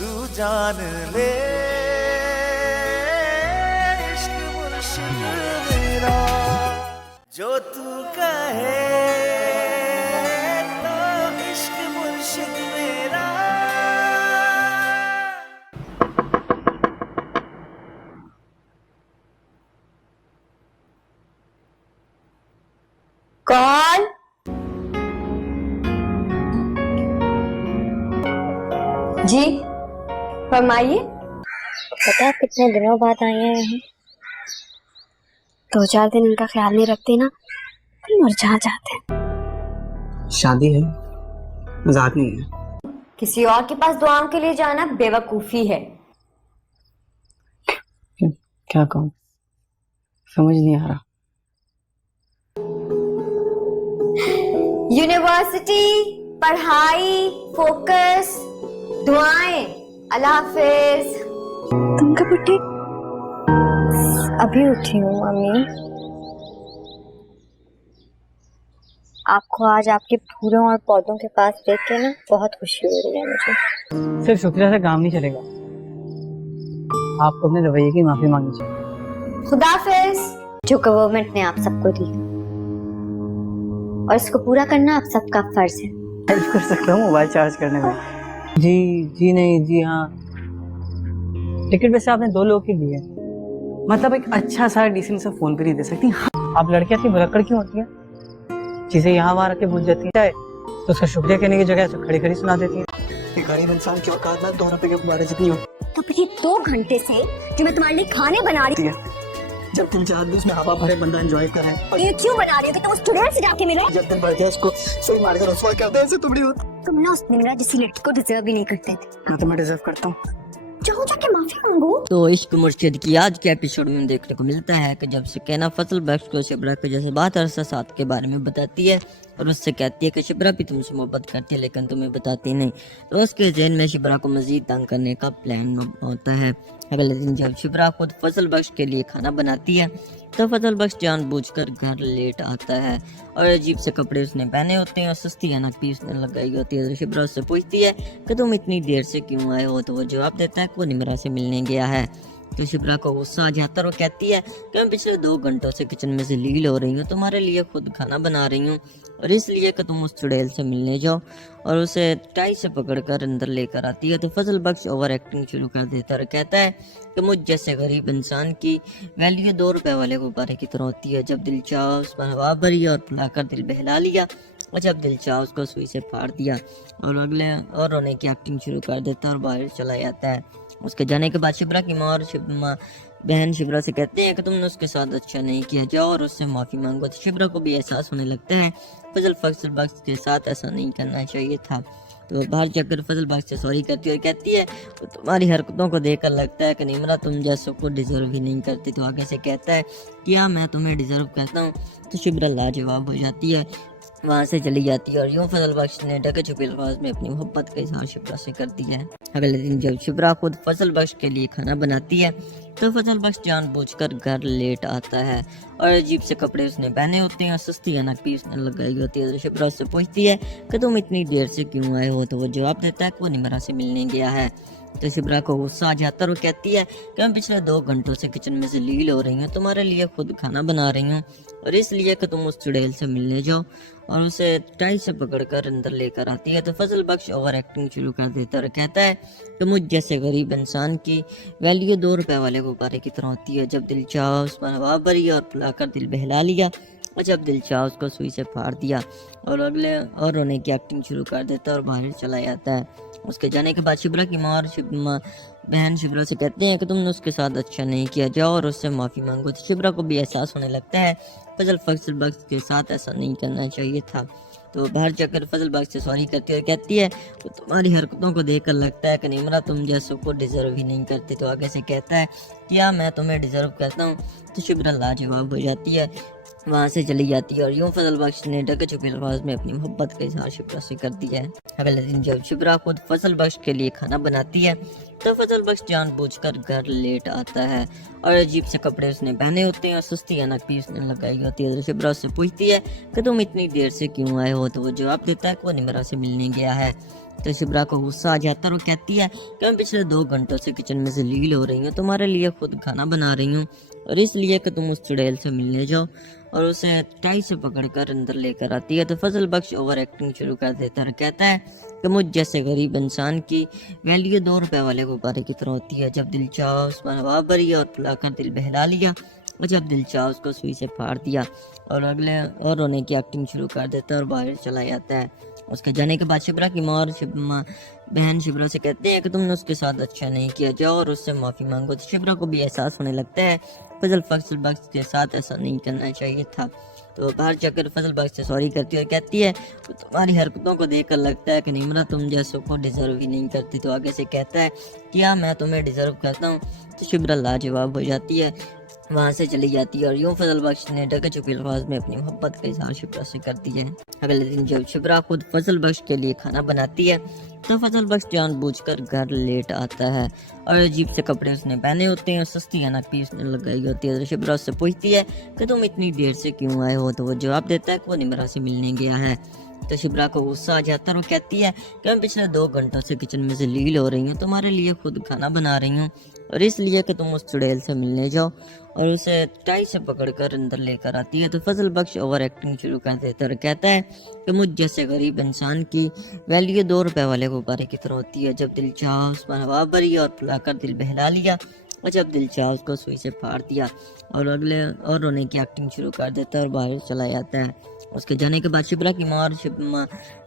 तू जान ले इश्क मुर्शिद मेरा, जो तू कहे तो इश्क मुर्शिद मेरा। कौन? जी फरमाइए। पता है कितने दिनों बाद आई हैं यहाँ? 2-4 दिन इनका ख्याल नहीं रखती ना तो मर जाते हैं। शादी है, मजाक नहीं है। किसी और के पास दुआओं के लिए जाना बेवकूफी है। क्या कहूँ, समझ नहीं आ रहा। यूनिवर्सिटी, पढ़ाई, फोकस, दुआएं, अल्लाह हाफिज। तुम कब उठी? अभी उठी हूँ मम्मी। आपको आज आपके फूलों और पौधों के पास देख के ना बहुत खुशी हो रही है मुझे। सिर्फ शुक्रिया से काम नहीं चलेगा, आपको अपने रवैये की माफी मांगनी चाहिए। खुदा हाफिज। जो गवर्नमेंट ने आप सबको दी और इसको पूरा करना आप सबका फर्ज है। हेल्प कर सकता हूँ मोबाइल चार्ज करने में। जी नहीं, जी हाँ। टिकट वैसे आपने 2 लोगों की दी है, मतलब एक अच्छा सा डिसेंट सा फोन पे नहीं दे सकती। आप लड़कियां इतनी भुलक्कड़ क्यों होती हैं? चीजें यहाँ वहाँ रख के भूल जाती है, तो उसका शुक्रिया कहने की जगह खड़ी खड़ी सुना देती है। गरीब इंसान की औकात ना 2 रुपए के गुब्बारे जितनी हो। तो पिछले 2 घंटे से जो मैं तुम्हारे लिए खाने बना रही है, जब तुम चाहते उसमें हवा भरे बंदा एंजॉय करे। ये क्यों बना रही हो कि तुम उस चुड़ैल से जाके मिले? जब दिन भर गया उसको सही मार कर रसवा करते हैं, ऐसे तुमड़ी होती। तुम ना उस निमरा जैसी लड़की को डिजर्व ही नहीं करते थे। मैं तुम्हें डिजर्व करता हूँ। जाओ जाके माफी मांगो। तो इश्क मुर्शिद की आज के एपिसोड में देखने को मिलता है कि जब सकीना फजल बख्श को शिब्रा के जैसे बात अरसा साथ के बारे में बताती है और उससे कहती है कि शिब्रा भी तुमसे मोहब्बत करती है लेकिन तुम्हें बताती नहीं, तो उसके जहन में शिब्रा को मजीद तंग करने का प्लान होता है। अगले दिन जब शिब्रा खुद फजल बख्श के लिए खाना बनाती है तो फजल बख्श जानबूझकर घर लेट आता है और अजीब से कपड़े उसने पहने होते हैं और सस्ती अनकपी उसने लगाई होती है। तो शिब्रा उससे पूछती है कि तुम इतनी देर से क्यों आए हो, तो वो जवाब देता है कि वो निमरा से मिलने गया है। तो शिब्रा को गुस्सा आ जाता है और कहती है कि मैं पिछले 2 घंटों से किचन में जलील हो रही हूँ, तुम्हारे लिए खुद खाना बना रही हूँ और इसलिए कि तुम उस चुड़ैल से मिलने जाओ, और उसे टाई से पकड़कर अंदर लेकर आती है। तो फजल बख्श ओवर एक्टिंग शुरू कर देता है और कहता है कि मुझ जैसे गरीब इंसान की वैल्यू 2 रुपए वाले गुब्बारे की तरह होती है। जब दिल चाह उस पर हवा भरी और फुलाकर दिल बहला लिया, और जब दिल चाह उसको सुई से फाड़ दिया, और अगले और रोने की एक्टिंग शुरू कर देता है और बाहर चला जाता है। उसके जाने के बाद शिब्रा की माँ और बहन शिब्रा से कहते हैं कि तुमने उसके साथ अच्छा नहीं किया, जाओ और उससे माफ़ी मांगो। तो शिब्रा को भी एहसास होने लगता है फजल बख्श के साथ ऐसा नहीं करना चाहिए था। तो बाहर जाकर फजल बख्श से सॉरी करती है और कहती है तुम्हारी हरकतों को देखकर लगता है कि निमरा तुम जैसों को डिजर्व ही नहीं करती। तो आगे से कहता है क्या मैं तुम्हें डिजर्व करता हूँ? तो शिब्रा लाजवाब हो जाती है, वहाँ से चली जाती है और यूँ फजल बख्श ने ढके छुपे अल्फाज में अपनी मोहब्बत का इजहार शिब्रा से कर दिया है। अगले दिन जब शिब्रा खुद फजल बख्श के लिए खाना बनाती है तो फजल बख्श जानबूझकर घर लेट आता है और अजीब से कपड़े उसने पहने होते हैं और सस्ती अनकपी उसने लगाई होती है। तो शिब्रा उससे पूछती है कि तुम इतनी देर से क्यों आए हो, तो वो जवाब देता है कि वो निमरा से मिलने गया है। तो शिब्रा को गुस्सा आ जाता है और कहती है कि मैं पिछले 2 घंटों से किचन में जलील हो रही हूँ, तुम्हारे लिए खुद खाना बना रही हूँ और इसलिए कि तुम उस चुड़ैल से मिलने जाओ, और उसे टाई से पकड़कर अंदर लेकर आती है। तो फजल बख्श ओवर एक्टिंग शुरू कर देता है और कहता है कि मुझ जैसे गरीब इंसान की वैल्यू 2 रुपए वाले गुब्बारे की तरह होती है। जब दिल चाह उस पर हवा भरी और फुलाकर दिल बहला लिया, और जब दिल चाह उसको सुई से फाड़ दिया, और अगले और रोने की एक्टिंग शुरू कर देता है और बाहर चला जाता है। उसके जाने के बाद शिब्रा की माँ और बहन शिब्रा से कहते हैं कि तुमने उसके साथ अच्छा नहीं किया, जाओ और उससे माफ़ी मांगो। तो शिब्रा को भी एहसास होने लगता है फजल बख्श के साथ ऐसा नहीं करना चाहिए था। तो बाहर जाकर फजल बख्श से सॉरी करती है और कहती है तो तुम्हारी हरकतों को देखकर लगता है कि निमरा तुम जैसों को डिजर्व ही नहीं करती। तो आगे से कहता है क्या मैं तुम्हें डिजर्व करता हूँ? तो शिब्रा लाजवाब हो जाती है, वहाँ से चली जाती है और यूँ फजल बख्श ने ढके छुपे अल्फाज में अपनी मोहब्बत का इजहार शिब्रा से कर दिया है। अगले दिन जब शिब्रा खुद फजल बख्श के लिए खाना बनाती है तो फजल बख्श जानबूझकर घर लेट आता है और अजीब से कपड़े उसने पहने होते हैं और सस्ती अनकपी उसने लगाई होती है। तो शिब्रा उससे पूछती है कि तुम इतनी देर से क्यों आए हो, तो वो जवाब देता है कि वो निमरा से मिलने गया है। تو شبرا کو غصہ آ جاتا ہے اور وہ کہتی ہے کہ میں پچھلے 2 گھنٹوں سے کچن میں ذلیل ہو رہی ہوں، تمہارے لیے خود کھانا بنا رہی ہوں اور اس لیے کہ تم اس چڑیل سے ملنے جاؤ، اور اسے ٹائی سے پکڑ کر اندر لے کر آتی ہے۔ تو فضل بخش اوور ایکٹنگ شروع کر دیتا ہے اور کہتا ہے کہ مجھ جیسے غریب انسان کی ویلیو 2 روپے والے غبارے کی طرح ہوتی ہے، جب دل چاہا اس پر ہوا بھری اور پلا کر دل بہلا لیا، اور جب دل چاہا اس کو سوئی سے پھاڑ دیا، اور رونے کی ایکٹنگ شروع کر دیتا ہے اور باہر چلا جاتا ہے۔ اس کے جانے کے بعد شبرا کی ماں اور بہن شبرا سے کہتے ہیں کہ تم نے اس کے ساتھ اچھا نہیں کیا، جاؤ اور اس سے معافی مانگو۔ تو شبرا کو بھی احساس ہونے لگتا ہے فضل بخش کے ساتھ ایسا نہیں کرنا چاہیے تھا، تو باہر جا کر فضل بخش سے سوری کرتی ہے اور کہتی ہے کہ تمہاری حرکتوں کو دیکھ کر لگتا ہے کہ نمرا تم جیسوں کو ڈیزرو ہی نہیں کرتی۔ تو آگے سے کہتا ہے کیا میں تمہیں ڈیزرو کرتا ہوں؟ تو شبرا لاجواب ہو جاتی ہے، وہاں سے چلی جاتی ہے، اور یوں فضل بخش نے ڈگے چپی الفاظ میں اپنی محبت کا اظہار شبرا سے کر دیا ہے۔ اگلے دن جب شبرا خود فضل بخش کے لیے کھانا بناتی ہے تو فضل بخش جان بوجھ کر گھر لیٹ آتا ہے، اور عجیب سے کپڑے اس نے پہنے ہوتے ہیں اور سستی انک بھی اس نے لگائی ہوتی ہے۔ تو شبرا اس سے پوچھتی ہے کہ تم اتنی دیر سے کیوں آئے ہو؟ تو وہ جواب دیتا ہے کہ وہ نمرا سے ملنے گیا ہے۔ تو شبرا کو غصہ آ جاتا ہے اور وہ کہتی ہے کہ میں پچھلے 2 گھنٹوں سے کچن میں ذلیل ہو رہی ہوں، تمہارے لیے خود کھانا بنا رہی ہوں اور اس لیے کہ تم اس چڑیل سے ملنے جاؤ، اور اسے ٹائی سے پکڑ کر اندر لے کر آتی ہے۔ تو فضل بخش اوور ایکٹنگ شروع کر دیتا ہے اور کہتا ہے کہ مجھ جیسے غریب انسان کی ویلیو 2 روپے والے غبارے کی طرح ہوتی ہے، جب دل چاہا اس پر ہوا بھری اور پلا کر دل بہلا لیا، اور جب دل چاہا اس کو سوئی سے پھاڑ دیا، اور رونے کی ایکٹنگ شروع کر دیتا ہے اور باہر چلا جاتا ہے۔ اس کے جانے کے بعد شبرا کی ماں اور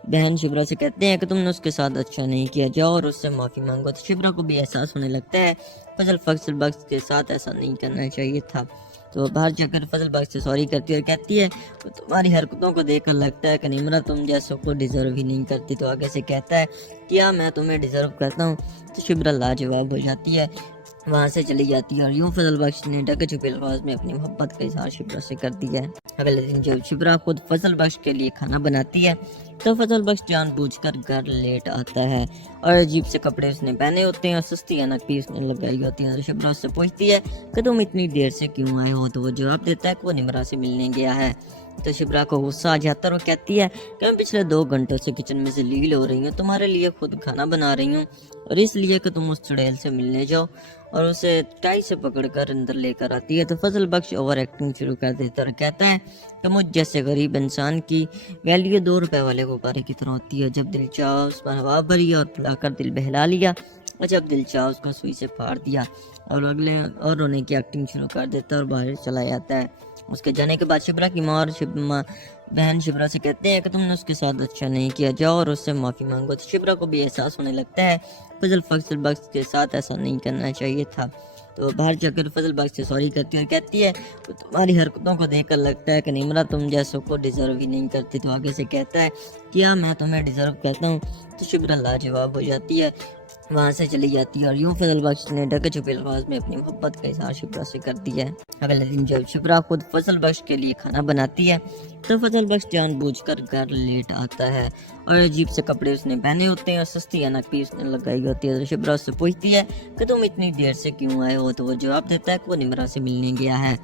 بہن شبرا سے کہتے ہیں کہ تم نے اس کے ساتھ اچھا نہیں کیا، جاؤ اور اس سے معافی مانگو۔ تو شبرا کو بھی احساس ہونے لگتا ہے فضل بخش کے ساتھ ایسا نہیں کرنا چاہیے تھا، تو باہر جا کر فضل بخش سے سوری کرتی ہے اور کہتی ہے کہ تمہاری حرکتوں کو دیکھ کر لگتا ہے کہ نمرا تم جیسوں کو ڈیزرو ہی نہیں کرتی۔ تو آگے سے کہتا ہے کیا میں تمہیں ڈیزرو کرتا ہوں؟ تو شبرا لاجواب ہو جاتی ہے، وہاں سے چلی جاتی ہے، اور یوں فضل بخش نے ڈگے چپے الفاظ میں اپنی محبت کا اظہار شبرا سے کر دیا ہے۔ اگلے دن جب شبرا خود فضل بخش کے لیے کھانا بناتی ہے تو فضل بخش جان بوجھ کر گھر لیٹ آتا ہے، اور عجیب سے کپڑے اس نے پہنے ہوتے ہیں اور سستی انک بھی اس نے لگائی ہوتی ہے۔ اور شبرا اس سے پوچھتی ہے کہ تم اتنی دیر سے کیوں آئے ہو؟ تو وہ جواب دیتا ہے کہ وہ نمرا سے ملنے گیا ہے۔ تو شبرا کو غصہ آ جاتا ہے اور وہ کہتی ہے کہ میں پچھلے 2 گھنٹوں سے کچن میں ذلیل ہو رہی ہوں، تمہارے لیے خود کھانا بنا رہی ہوں اور اس لیے کہ تم اس چڑیل سے ملنے جاؤ، اور اسے ٹائی سے پکڑ کر اندر لے کر آتی ہے۔ تو فضل بخش اوور ایکٹنگ شروع کر دیتا ہے اور کہتا ہے کہ مجھ جیسے غریب انسان کی ویلیو 2 روپے والے غبارے کی طرح ہوتی ہے، جب دل چاہا اس پر ہوا بھری اور پلا کر دل بہلا لیا، اور جب دل چاہا اس کو سوئی سے پھاڑ دیا، اور رونے کی ایکٹنگ شروع کر دیتا ہے اور باہر چلا جاتا ہے۔ اس کے جانے کے بعد شبرا کی ماں اور بہن شبرا سے کہتے ہیں کہ تم نے اس کے ساتھ اچھا نہیں کیا، جاؤ اور اس سے معافی مانگو۔ تو شبرا کو بھی احساس ہونے لگتا ہے فضل بخش کے ساتھ ایسا نہیں کرنا چاہیے تھا، تو باہر جا کر فضل بخش سے سوری کرتی ہے اور کہتی ہے کہ تمہاری حرکتوں کو دیکھ کر لگتا ہے کہ نمرا تم جیسوں کو ڈیزرو ہی نہیں کرتی۔ تو آگے سے کہتا ہے کیا میں تمہیں ڈیزرو کرتا ہوں؟ تو شبرا لاجواب ہو جاتی ہے، وہاں سے چلی جاتی ہے، اور یوں فضل بخش نے ڈگے چپے الفاظ میں اپنی محبت کا اظہار شبرا سے کر دیا ہے۔ اگلے دن جب شبرا خود فضل بخش کے لیے کھانا بناتی ہے تو فضل بخش جان بوجھ کر گھر لیٹ آتا ہے، اور عجیب سے کپڑے اس نے پہنے ہوتے ہیں اور سستی انک بھی اس نے لگائی ہوتی ہے۔ تو شبرا اس سے پوچھتی ہے کہ تم اتنی دیر سے کیوں آئے ہو؟ تو وہ جواب دیتا ہے کہ وہ نمرا سے ملنے گیا ہے۔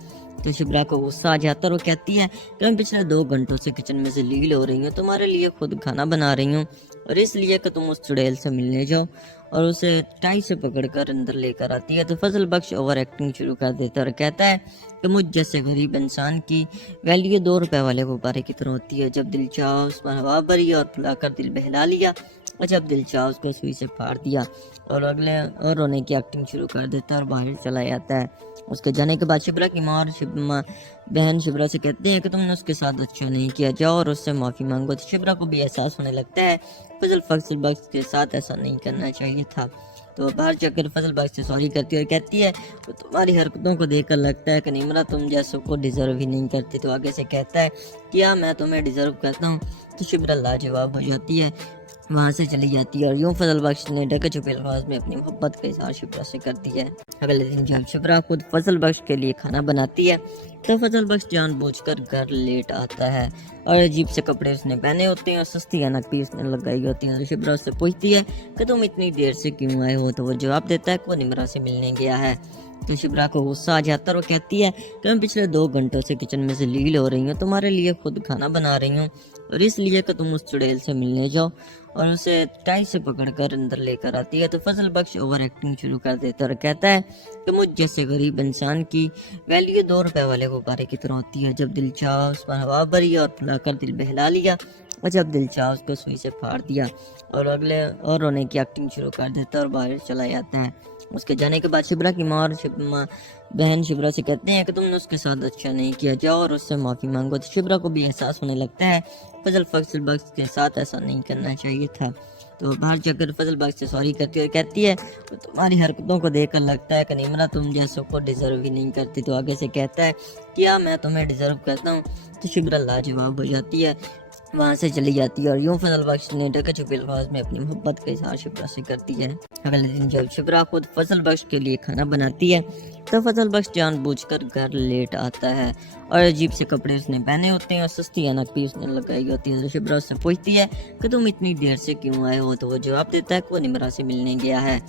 تو شبرا کو غصہ آ جاتا ہے اور وہ کہتی ہے کہ میں پچھلے 2 گھنٹوں سے کچن میں ذلیل ہو رہی ہوں، تمہارے لیے خود کھانا بنا رہی ہوں اور اس لیے کہ تم اس چڑیل سے ملنے جاؤ، اور اسے ٹائی سے پکڑ کر اندر لے کر آتی ہے۔ تو فضل بخش اوور ایکٹنگ شروع کر دیتا ہے اور کہتا ہے کہ مجھ جیسے غریب انسان کی ویلیو 2 روپے والے غبارے کی طرح ہوتی ہے، جب دل چاہا اس پر ہوا بھری اور پلا کر دل بہلا لیا، اور جب دل چاہا اس کو سوئی سے پھاڑ دیا، اور رونے کی ایکٹنگ شروع کر دیتا ہے اور باہر چلا جاتا ہے۔ اس کے جانے کے بعد شبرا کی ماں اور بہن شبرا سے کہتے ہیں کہ تم نے اس کے ساتھ اچھا نہیں کیا، جاؤ اور اس سے معافی مانگو۔ تو شبرا کو بھی احساس ہونے لگتا ہے فضل بخش کے ساتھ ایسا نہیں کرنا چاہیے تھا، تو باہر جا کر فضل بخش سے سوری کرتی ہے اور کہتی ہے کہ تمہاری حرکتوں کو دیکھ کر لگتا ہے کہ نمرا تم جیسوں کو ڈیزرو ہی نہیں کرتی۔ تو آگے سے کہتا ہے کیا میں تمہیں ڈیزرو کرتا ہوں؟ تو شبرا لاجواب ہو جاتی ہے، وہاں سے چلی جاتی ہے، اور یوں فضل بخش نے ڈگے چپے الفاظ میں اپنی محبت کا اظہار شبرا سے کر دیا ہے۔ اگلے دن جب شبرا خود فضل بخش کے لیے کھانا بناتی ہے तो फजल बख्श जानबूझ कर घर लेट आता है और अजीब से कपड़े उसने पहने होते हैं और सस्ती अनक भी उसने लगाई होती है। तो शिबरा उससे पूछती है कि तुम इतनी देर से क्यों आए हो, तो वो जवाब देता है कि वो निमरा से मिलने गया है। तो शिबरा को गुस्सा आ जाता है और वो कहती है कि मैं पिछले 2 घंटों से किचन में जलील हो रही हूँ, तुम्हारे लिए खुद खाना बना रही हूँ और इसलिए कि तुम उस चुड़ैल से मिलने जाओ, और उसे टाई से पकड़कर अंदर लेकर आती है। तो फजल बख्श ओवर एक्टिंग शुरू कर देता है और कहता है कि मुझ जैसे गरीब इंसान की वैल्यू 2 रुपए वाले गुब्बारे की तरह होती है, जब दिल चाह उस पर हवा भरी और फुलाकर दिल बहला लिया, और जब दिल चाह उसको सुई से फाड़ दिया, और अगले और रोने की एक्टिंग शुरू कर देता है और बाहर चला जाता है। उसके जाने के बाद शिबरा की माँ और बहन शिबरा से कहते हैं कि तुमने उसके साथ अच्छा नहीं किया, जाओ और उससे माफ़ी मांगो। तो शिबरा को भी एहसास होने लगता है फजल बख्श के साथ ऐसा नहीं करना चाहिए था। तो बाहर जाकर फजल बख्श से सॉरी करती है और कहती है तो तुम्हारी हरकतों को देखकर लगता है कि निमरा तुम जैसों को डिजर्व ही नहीं करती। तो आगे से कहता है क्या मैं तुम्हें डिजर्व करता हूँ। तो शिबरा लाजवाब हो जाती है, वहाँ से चली जाती है और यूं फजल बख्श ने ढके छुपे अल्फाज में अपनी मोहब्बत का इजहार शिबरा से करती है। अगले दिन जब शिबरा खुद फजल बख्श के लिए खाना बनाती है तो फजल बख्श जानबूझकर घर लेट आता है और अजीब से कपड़े उसने पहने होते हैं और सस्ती अनक भी उसने लगाई होती है। तो शिबरा उससे पूछती है कि तुम इतनी देर से क्यों आए हो, तो वो जवाब देता है कि वो निमरा से मिलने गया है।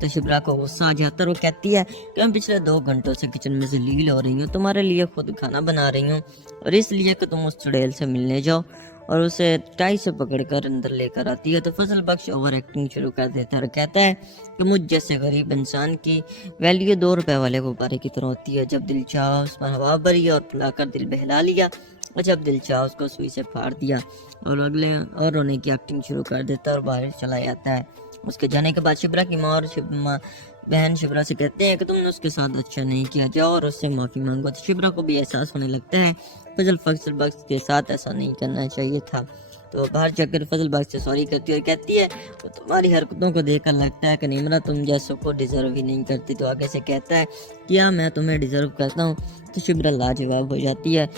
तो शिबरा को गुस्सा आ जाता है, वो कहती है कि मैं पिछले 2 घंटों से किचन में जलील हो रही हूँ, तुम्हारे लिए खुद खाना बना रही हूँ और इसलिए कि तुम उस चुड़ैल से मिलने जाओ, और उसे टाई से पकड़कर अंदर लेकर आती है। तो फजल बख्श ओवर एक्टिंग शुरू कर देता है और कहता है कि मुझ जैसे गरीब इंसान की वैल्यू 2 रुपए वाले गुब्बारे की तरह होती है, जब दिल चाह उस पर हवा भरी और फुलाकर दिल बहला लिया, और जब दिल चाह उसको सुई से फाड़ दिया, और अगले और रोने की एक्टिंग शुरू कर देता है और बाहर चला जाता है। उसके जाने के बाद शिबरा की माँ और बहन शिबरा से कहते हैं कि तुमने उसके साथ अच्छा नहीं किया, जाओ और उससे माफ़ी मांगो। तो शिबरा को भी एहसास होने लगता है फजल बख्श के साथ ऐसा नहीं करना चाहिए था। तो बाहर जाकर फजल बख्श से सॉरी करती है और कहती है तो तुम्हारी हरकतों को देखकर लगता है कि निमरा तुम जैसों को डिजर्व ही नहीं करती। तो आगे से कहता है क्या मैं तुम्हें डिजर्व करता हूँ। तो शिबरा लाजवाब हो जाती है,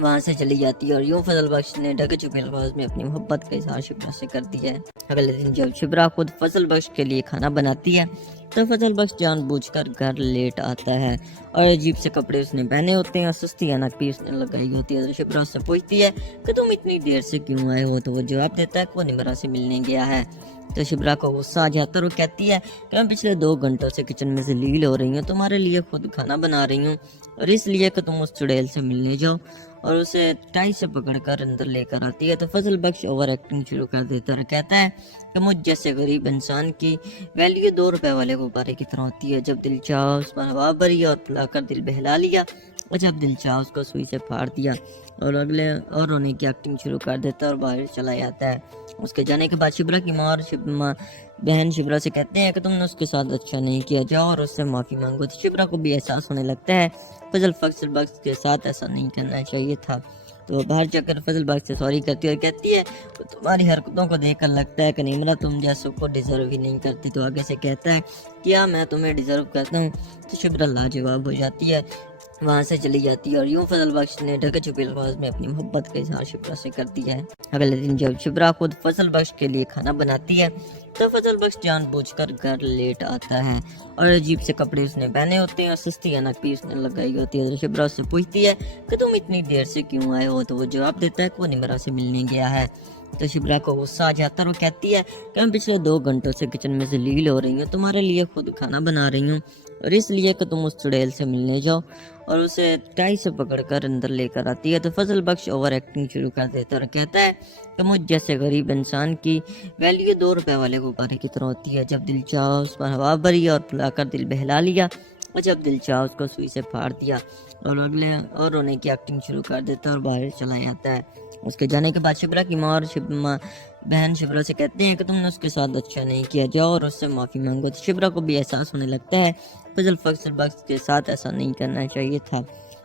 वहाँ से चली जाती है और यूं फजल बख्श ने ढके छुपे अल्फाज में अपनी मोहब्बत का इजहार शिबरा से कर दिया है। अगले दिन जब शिबरा खुद फजल बख्श के लिए खाना बनाती है तो फजल बख्श जानबूझकर घर लेट आता है और अजीब से कपड़े उसने पहने होते हैं और सस्ती अनक भी उसने लगाई होती है। तो शिबरा उससे पूछती है कि तुम इतनी देर से क्यों आए हो, तो वो जवाब देता है कि वो निमरा से मिलने गया है। तो शिबरा को गुस्सा आ जाता है और वो कहती है कि मैं पिछले 2 घंटों से किचन में जलील हो रही हूँ, तुम्हारे लिए खुद खाना बना रही हूँ और इसलिए कि तुम उस चुड़ैल से मिलने जाओ, और उसे टाई से पकड़कर अंदर लेकर आती है। तो फजल बख्श ओवर एक्टिंग शुरू कर देता है और कहता है कि मुझ जैसे गरीब इंसान की वैल्यू 2 रुपए वाले गुब्बारे की तरह होती है, जब दिल चाह उस पर हवा भरी और फुलाकर दिल बहला लिया, और जब दिल चाह उसको सुई से फाड़ दिया, और अगले और रोने की एक्टिंग शुरू कर देता है और बाहर चला जाता है। उसके जाने के बाद शिबरा की माँ और बहन शिबरा से कहते हैं कि तुमने उसके साथ अच्छा नहीं किया, जाओ और उससे माफ़ी मांगो। तो शिबरा को भी एहसास होने लगता है फजल बख्श के साथ ऐसा नहीं करना चाहिए था। तो बाहर जाकर फजल बख्श से सॉरी करती है और कहती है तो तुम्हारी हरकतों को देखकर लगता है कि निमरा तुम जैसों को डिजर्व ही नहीं करती। तो आगे से कहता है क्या मैं तुम्हें डिजर्व करता हूँ। तो शिबरा लाजवाब हो जाती है, वहाँ से चली जाती है और यूं फजल बख्श ने ढके छुपे अल्फाज में अपनी मोहब्बत का इजहार शिबरा से कर दिया है। अगले दिन जब शिबरा खुद फजल बख्श के लिए खाना बनाती है तो फजल बख्श जानबूझकर घर लेट आता है और अजीब से कपड़े उसने पहने होते हैं और सस्ती अनक भी उसने लगाई होती है। तो शिबरा उससे पूछती है कि तुम इतनी देर से क्यों आए हो, तो वो जवाब देता है कि वो निमरा से मिलने गया है। तो शिबरा को गुस्सा आ जाता है और वो कहती है कि मैं पिछले 2 घंटों से किचन में जलील हो रही हूँ, तुम्हारे लिए खुद खाना बना रही हूँ और इसलिए कि तुम उस चुड़ैल से मिलने जाओ, और उसे टाई से पकड़कर अंदर लेकर आती है। तो फजल बख्श ओवर एक्टिंग शुरू कर देता है और कहता है कि मुझ जैसे गरीब इंसान की वैल्यू 2 रुपए वाले गुब्बारे की तरह होती है, जब दिल चाह उस पर हवा भरी और फुलाकर दिल बहला लिया, और जब दिल चाह उसको सुई से फाड़ दिया, और अगले और रोने की एक्टिंग शुरू कर देता है और बाहर चला जाता है। उसके जाने के बाद शिबरा की माँ और बहन शिबरा से कहते हैं कि तुमने उसके साथ अच्छा नहीं किया, जाओ और उससे माफ़ी मांगो। तो शिबरा को भी एहसास होने लगता है फजल बख्श के साथ ऐसा नहीं करना चाहिए था।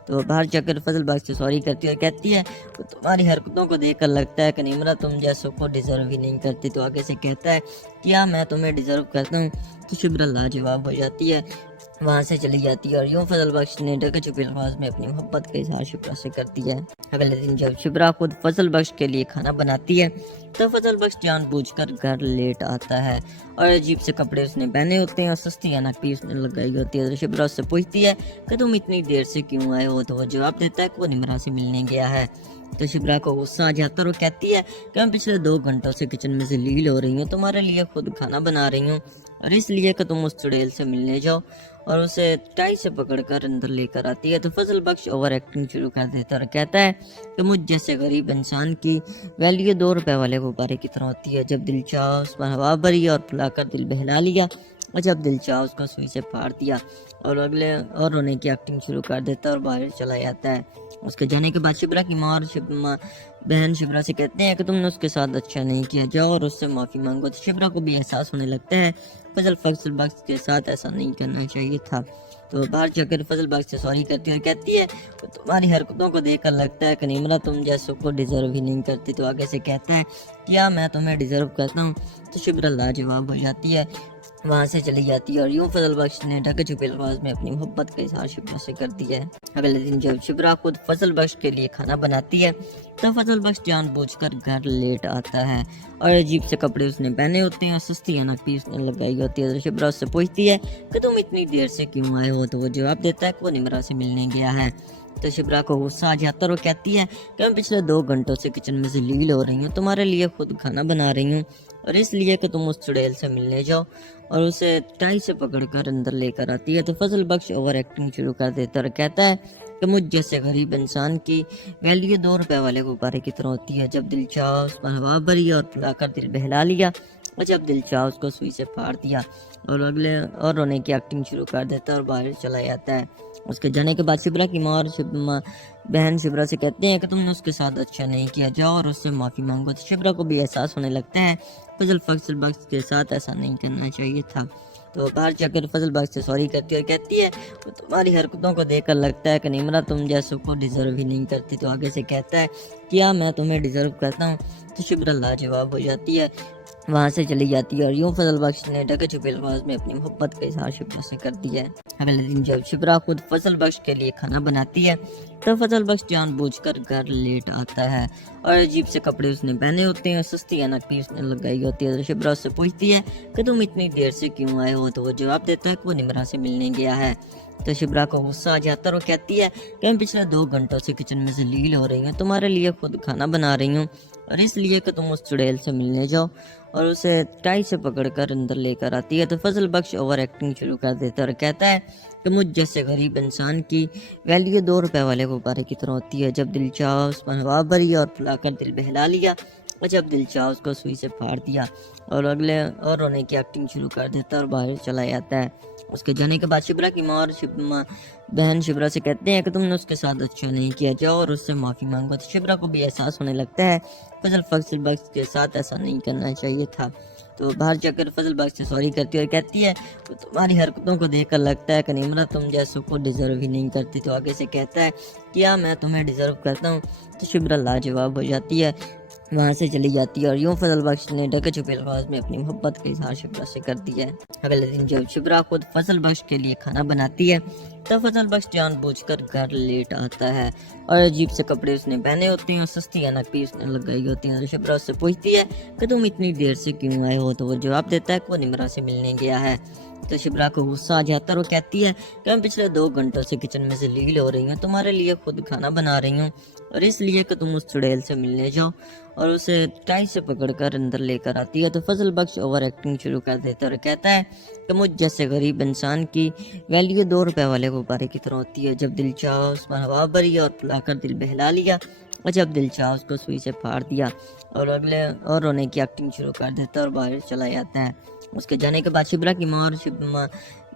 तो बाहर जाकर फजल बख्श से सॉरी करती है और कहती है तो तुम्हारी हरकतों को देखकर लगता है कि निमरा तुम जैसों को डिजर्व ही नहीं करती। तो आगे से कहता है क्या मैं तुम्हें डिजर्व करता हूँ। तो शिबरा लाजवाब हो जाती है, वहाँ से चली जाती है और यूं फजल बख्श ने ढके छुपे अल्फाज में अपनी मोहब्बत का इजहार शिप्रा से कर दिया है। अगले दिन जब शिप्रा खुद फजल बख्श के लिए खाना बनाती है तो फजल बख्श जानबूझकर घर लेट आता है और अजीब से कपड़े उसने पहने होते हैं और सस्ती अनापी उसने लगाई होती है। तो शिप्रा उससे पूछती है कि तुम इतनी देर से क्यों आए हो, तो वो जवाब देता है कि वो निमरा से मिलने गया है। तो शिप्रा को गुस्सा आ जाता है और कहती है कि मैं पिछले 2 घंटों से किचन में जलील हो रही हूँ, तुम्हारे लिए खुद खाना बना रही हूँ और इसलिए कि तुम उस चुड़ैल से मिलने जाओ, और उसे टाई से पकड़कर अंदर लेकर आती है। तो फजल बख्श ओवर एक्टिंग शुरू कर देता है और कहता है कि मुझ जैसे गरीब इंसान की वैल्यू 2 रुपए वाले गुब्बारे की तरह होती है, जब दिल चाह उस पर हवा भरी और फुलाकर दिल बहला लिया और जब दिल चाह उसको सुई से फाड़ दिया और रोने की एक्टिंग शुरू कर देता है और बाहर चला जाता है। उसके जाने के बाद शिप्रा की माँ और बहन शिप्रा से कहते हैं कि तुमने उसके साथ अच्छा नहीं किया, जाओ और उससे माफ़ी मांगो। तो शिप्रा को भी एहसास होने लगता है फजल बख्श के साथ ऐसा नहीं करना चाहिए था। तो बाहर जाकर फजल बख्श से सॉरी करती है और कहती है तुम्हारी हरकतों को देखकर लगता है कि निमरा तुम जैसों को डिजर्व ही नहीं करती। तो आगे से कहता है क्या मैं तुम्हें डिजर्व करता हूँ। तो शिप्रा लाजवाब हो जाती है, वहाँ से चली जाती है और यूं फजल बख्श ने ढके छुपे अल्फाज में अपनी मोहब्बत का इजहार शिप्रा से कर दिया है। अगले दिन जब शिप्रा खुद फजल बख्श के लिए खाना बनाती है तो फजल बख्श जानबूझकर घर लेट आता है और अजीब से कपड़े उसने पहने होते हैं और सस्ती अनापी उसने लगाई होती है। तो शिप्रा उससे पूछती है कि तुम इतनी देर से क्यों आए हो, तो वो जवाब देता है कि वो निमरा से मिलने गया है। तो शिप्रा को गुस्सा आ जाता है और कहती है कि मैं पिछले 2 घंटों से किचन में जलील हो रही हूँ, तुम्हारे लिए खुद खाना बना रही हूँ और इसलिए कि तुम उस चुड़ैल से मिलने जाओ, और उसे टाई से पकड़कर अंदर लेकर आती है। तो फजल बख्श ओवर एक्टिंग शुरू कर देता है और कहता है कि मुझ जैसे गरीब इंसान की वैल्यू 2 रुपए वाले गुब्बारे की तरह होती है, जब दिल चाह उस पर हवा भरी और फुलाकर दिल बहला लिया और जब दिल चाह उसको सुई से फाड़ दिया और रोने की एक्टिंग शुरू कर देता है और बाहर चला जाता है। उसके जाने के बाद शिप्रा की माँ और बहन शिप्रा से कहते हैं कि तुमने उसके साथ अच्छा नहीं किया, जाओ और उससे माफ़ी मांगो। तो शिप्रा को भी एहसास होने लगता है फजल बख्श के साथ ऐसा नहीं करना चाहिए था। तो बाहर जाकर फजल बख्श से सॉरी करती है और कहती है तुम्हारी हरकतों को देखकर लगता है कि निमरा तुम जैसों को डिजर्व ही नहीं करती। तो आगे से कहता है क्या मैं तुम्हें डिजर्व करता हूँ। तो शिप्रा लाजवाब हो जाती है, वहाँ से चली जाती है और यूं फजल बख्श ने ढके छुपे अल्फाज में अपनी मोहब्बत का इजहार शिप्रा से कर दिया है। अगले दिन जब शिप्रा खुद फजल बख्श के लिए खाना बनाती है तो फजल बख्श जानबूझकर घर लेट आता है और अजीब से कपड़े उसने पहने होते हैं और सस्ती अनापी उसने लगाई होती है। तो शिप्रा उससे पूछती है कि तुम इतनी देर से क्यों आए हो, तो वो जवाब देता है कि वो निमरा से मिलने गया है। तो शिप्रा को गुस्सा आ जाता है और कहती है कि मैं पिछले 2 घंटों से किचन में जलील हो रही हूँ, तुम्हारे लिए खुद खाना बना रही हूँ और इसलिए कि तुम उस चुड़ैल से मिलने जाओ, और उसे टाई से पकड़कर अंदर लेकर आती है। तो फजल बख्श ओवर एक्टिंग शुरू कर देता है और कहता है कि मुझ जैसे गरीब इंसान की वैल्यू 2 रुपए वाले गुब्बारे की तरह होती है, जब दिल चाह उस पर हवा भरी और फुलाकर दिल बहला लिया और जब दिल चाह उसको सुई से फाड़ दिया और रोने की एक्टिंग शुरू कर देता है और बाहर चला जाता है। उसके जाने के बाद शिप्रा की माँ और बहन शिप्रा से कहते हैं कि तुमने उसके साथ अच्छा नहीं किया, जाओ और उससे माफ़ी मांगो। तो शिप्रा को भी एहसास होने लगता है फजल बख्श के साथ ऐसा नहीं करना चाहिए था। तो बाहर जाकर फजल बख्श से सॉरी करती है और कहती है तुम्हारी हरकतों को देखकर लगता है कि निमरा तुम जैसों को डिजर्व ही नहीं करती। तो आगे से कहता है क्या मैं तुम्हें डिजर्व करता हूँ। तो शिप्रा लाजवाब हो जाती है, वहाँ से चली जाती है और यूं फजल बख्श ने ढके छुपे अल्फाज में अपनी मोहब्बत का इजहार शिप्रा से कर दिया है। अगले दिन जब शिप्रा खुद फजल बख्श के लिए खाना बनाती है तो फजल बख्श जानबूझकर घर लेट आता है और अजीब से कपड़े उसने पहने होते हैं और सस्ती अनापी उसने लगाई होती है। तो शिप्रा उससे पूछती है कि तुम इतनी देर से क्यों आए हो, तो वो जवाब देता है कि वो निमरा से मिलने गया है। तो शिप्रा को गुस्सा आ जाता है और कहती है कि मैं पिछले 2 घंटों से किचन में जलील हो रही हूँ, तुम्हारे लिए खुद खाना बना रही हूँ और इसलिए कि तुम उस चुड़ैल से मिलने जाओ, और उसे टाई से पकड़कर अंदर लेकर आती है। तो फजल बख्श ओवर एक्टिंग शुरू कर देता है और कहता है कि मुझ जैसे गरीब इंसान की वैल्यू 2 रुपए वाले गुब्बारे की तरह होती है, जब दिल चाह उस पर हवा भरी और फुलाकर दिल बहला लिया और जब दिल चाह उसको सुई से फाड़ दिया और रोने की एक्टिंग शुरू कर देता है और बाहर चला जाता है। उसके जाने के बाद शिप्रा की माँ और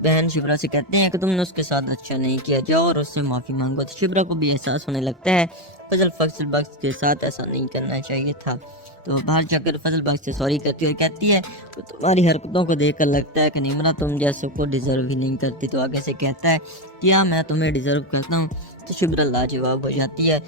बहन शिप्रा से कहते हैं कि तुमने उसके साथ अच्छा नहीं किया, जाओ और उससे माफ़ी मांगो। तो शिप्रा को भी एहसास होने लगता है फजल बख्श के साथ ऐसा नहीं करना चाहिए था। तो बाहर जाकर फजल बख्श से सॉरी करती है और कहती है तुम्हारी हरकतों को देखकर लगता है कि निमरा तुम जैसों को डिजर्व ही नहीं करती। तो आगे से कहता है क्या मैं तुम्हें डिजर्व करता हूँ। तो शिप्रा लाजवाब हो जाती है,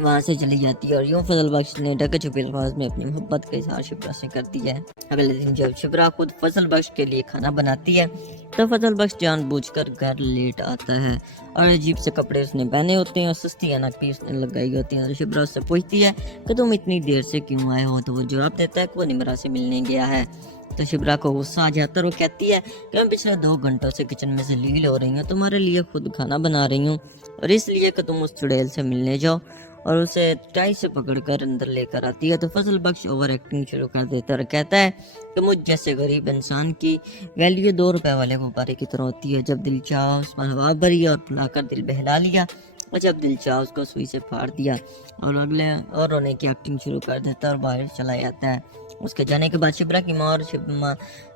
वहाँ से चली जाती है और यूं फजल बख्श ने ढके छुपे अल्फाज में अपनी मोहब्बत का इजहार शिप्रा से कर दिया है। अगले दिन जब शिप्रा खुद फजल बख्श के लिए खाना बनाती है तो फजल बख्श जानबूझकर घर लेट आता है और अजीब से कपड़े उसने पहने होते हैं और सस्ती अनाकी उसने लगाई होती है। और शिब्रा उससे पूछती है कि तुम इतनी देर से क्यों आए हो, तो वो जवाब देता है कि वो निमरा से मिलने गया है। तो शिब्रा को गुस्सा आ जाता है और वो कहती है कि मैं पिछले 2 घंटों से किचन में से लील हो रही हूँ, तुम्हारे लिए खुद खाना बना रही हूँ और इसलिए कि तुम उस चुड़ैल से मिलने जाओ, और उसे टाई से पकड़कर अंदर लेकर आती है। तो फजल बख्श ओवर एक्टिंग शुरू कर देता है और कहता है कि मुझ जैसे गरीब इंसान की वैल्यू 2 रुपए वाले गुब्बारे की तरह होती है, जब दिल चाह उस पर हवा भरी और फुलाकर दिल बहला लिया, और जब दिल चाह उसको सुई से फाड़ दिया। और अगले और रोने की एक्टिंग शुरू कर देता है और बाहर चला जाता है। उसके जाने के बाद शिब्रा की माँ और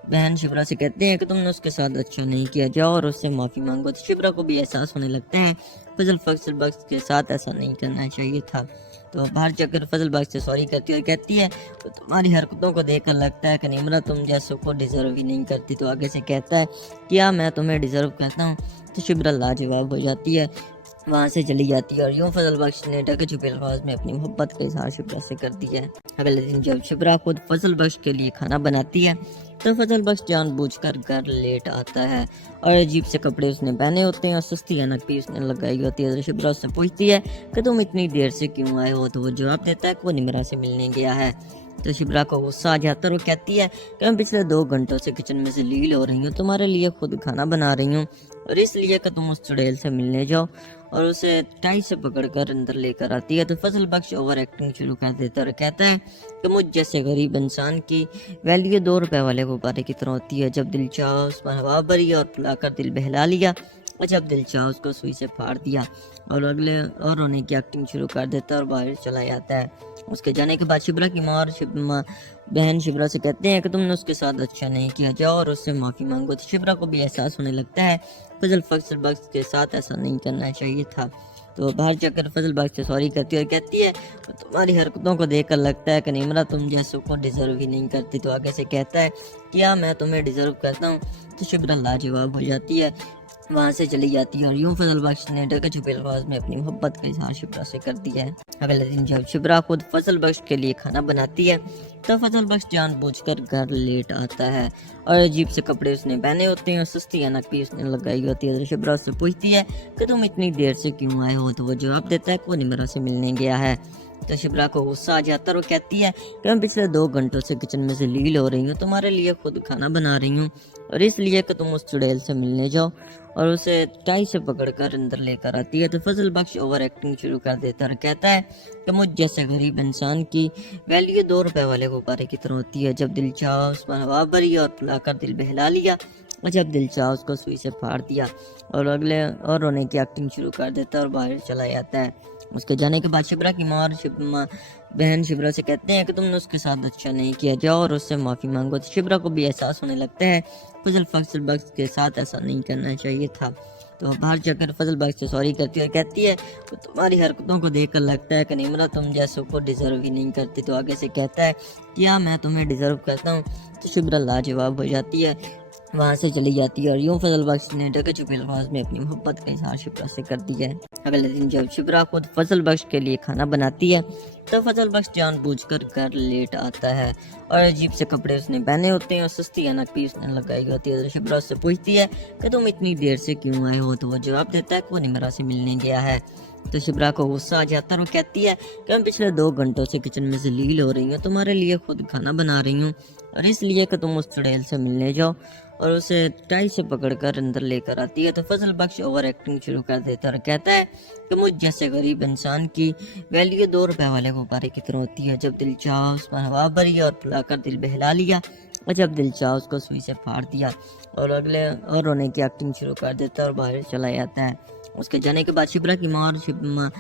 बहन शिब्रा से कहते हैं कि तुमने उसके साथ अच्छा नहीं किया, जाओ और उससे माफ़ी मांगो। तो शिब्रा को भी एहसास होने लगता है फजल बख्श के साथ ऐसा नहीं करना चाहिए था। तो बाहर जाकर फजल बख्श से सॉरी करती है और कहती है तो तुम्हारी हरकतों को देखकर लगता है कि निमरा तुम जैसों को डिज़र्व ही नहीं करती। तो आगे से कहता है क्या मैं तुम्हें डिज़र्व करता हूँ। तो शिब्रा लाजवाब हो जाती है, वहाँ से चली जाती है। और यूँ फजल बख्श ने ढके छुपे अल्फाज में अपनी मोहब्बत का इजहार शिब्रा से कर दिया है। अगले दिन जब शिब्रा खुद फजल बख्श के लिए खाना बनाती है तो फजल बख्श जानबूझकर घर लेट आता है और अजीब से कपड़े उसने पहने होते हैं और सस्ती अनाकी उसने लगाई होती है। तो शिब्रा उससे पूछती है कि तुम इतनी देर से क्यों आए हो, तो वो जवाब देता है कि वो निमरा से मिलने गया है। तो शिब्रा को गुस्सा आ जाता है और वो कहती है कि मैं पिछले 2 घंटों से किचन में से लील हो रही हूँ, तुम्हारे लिए खुद खाना बना रही हूँ और इसलिए कि तुम उस चुड़ैल से मिलने जाओ, और उसे टाई से पकड़कर अंदर लेकर आती है। तो फजल बख्श ओवर एक्टिंग शुरू कर देता है और कहता है कि मुझ जैसे गरीब इंसान की वैल्यू 2 रुपए वाले गुब्बारे की तरह होती है, जब दिल चाह उस पर हवा भरी और फुलाकर दिल बहला लिया, और जब दिल चाह उसको सुई से फाड़ दिया। और अगले और रोने की एक्टिंग शुरू कर देता है और बाहर चला जाता है। उसके जाने के बाद शिब्रा की माँ और बहन शिब्रा से कहते हैं कि तुमने उसके साथ अच्छा नहीं किया, जाओ और उससे माफ़ी मांगो। तो शिब्रा को भी एहसास होने लगता है फजल बख्श के साथ ऐसा नहीं करना चाहिए था। तो बाहर जाकर फजल बख्श से सॉरी करती है और कहती है तुम्हारी हरकतों को देखकर लगता है कि निमरा तुम जैसों को डिज़र्व ही नहीं करती। तो आगे से कहता है क्या मैं तुम्हें डिज़र्व करता हूँ। तो शिब्रा लाजवाब हो जाती है, वहाँ से चली जाती है। और यूँ फजल बख्श ने ढके छुपे अल्फाज में अपनी मोहब्बत का इजहार शिब्रा से कर दिया है। अगले दिन जब शिब्रा खुद फजल बख्श के लिए खाना बनाती है तो फजल बख्श जानबूझकर घर लेट आता है और अजीब से कपड़े उसने पहने होते हैं और सस्ती अनाकी उसने लगाई होती है। तो शिब्रा उससे पूछती है कि तुम इतनी देर से क्यों आए हो, तो वो जवाब देता है कि वो निमरा से मिलने गया है। तो शिब्रा को गुस्सा आ जाता है और वो कहती है कि मैं पिछले 2 घंटों से किचन में से लील हो रही हूँ, तुम्हारे लिए खुद खाना बना रही हूँ और इसलिए कि तुम उस चुड़ैल से मिलने जाओ, और उसे टाई से पकड़कर अंदर लेकर आती है। तो फजल बख्श ओवर एक्टिंग शुरू कर देता है और कहता है कि मुझ जैसे गरीब इंसान की वैल्यू 2 रुपए वाले गुब्बारे की तरह होती है, जब दिल चाह उस पर हवा भरी और फुलाकर दिल बहला लिया, और जब दिल चाह उसको सुई से फाड़ दिया। और अगले और रोने की एक्टिंग शुरू कर देता है और बाहर चला जाता है। उसके जाने के बाद शिब्रा की माँ और बहन शिब्रा से कहते हैं कि तुमने उसके साथ अच्छा नहीं किया, जाओ और उससे माफ़ी मांगो। तो शिब्रा को भी एहसास होने लगता है फजल बख्श के साथ ऐसा नहीं करना चाहिए था। तो बाहर जाकर फजल बख्श से सॉरी करती है और कहती है तो तुम्हारी हरकतों को देखकर लगता है कि निमरा तुम जैसों को डिज़र्व ही नहीं करती। तो आगे से कहता है क्या मैं तुम्हें डिज़र्व करता हूँ। तो शिब्रा लाजवाब हो जाती है, वहाँ से चली जाती है। और यूँ फजल बख्श ने ढके छुपे अल्फाज में अपनी मोहब्बत का इजहार शिब्रा से कर दिया है। अगले दिन जब शिब्रा खुद फजल बख्श के लिए खाना बनाती है तो फजल बख्श जानबूझकर घर लेट आता है और अजीब से कपड़े उसने पहने होते हैं और सस्ती अनाकी उसने लगाई होती है। तो शिब्रा उससे पूछती है कि तुम इतनी देर से क्यों आए हो, तो वो जवाब देता है कि वो निमरा से मिलने गया है। तो शिब्रा को गुस्सा आ जाता है और वो कहती है कि मैं पिछले 2 घंटों से किचन में से लील हो रही हूँ, तुम्हारे लिए खुद खाना बना रही हूँ और इसलिए कि तुम उस चुड़ैल से मिलने जाओ, और उसे टाई से पकड़कर अंदर लेकर आती है। तो फजल बख्श ओवर एक्टिंग शुरू कर देता है और कहता है कि मुझ जैसे गरीब इंसान की वैल्यू 2 रुपए वाले गुब्बारे की तरह होती है, जब दिल चाह उस पर हवा भरी और फुलाकर दिल बहला लिया, और जब दिल चाह उसको सुई से फाड़ दिया। और अगले और रोने की एक्टिंग शुरू कर देता है और बाहर चला जाता है। उसके जाने के बाद शिब्रा की माँ और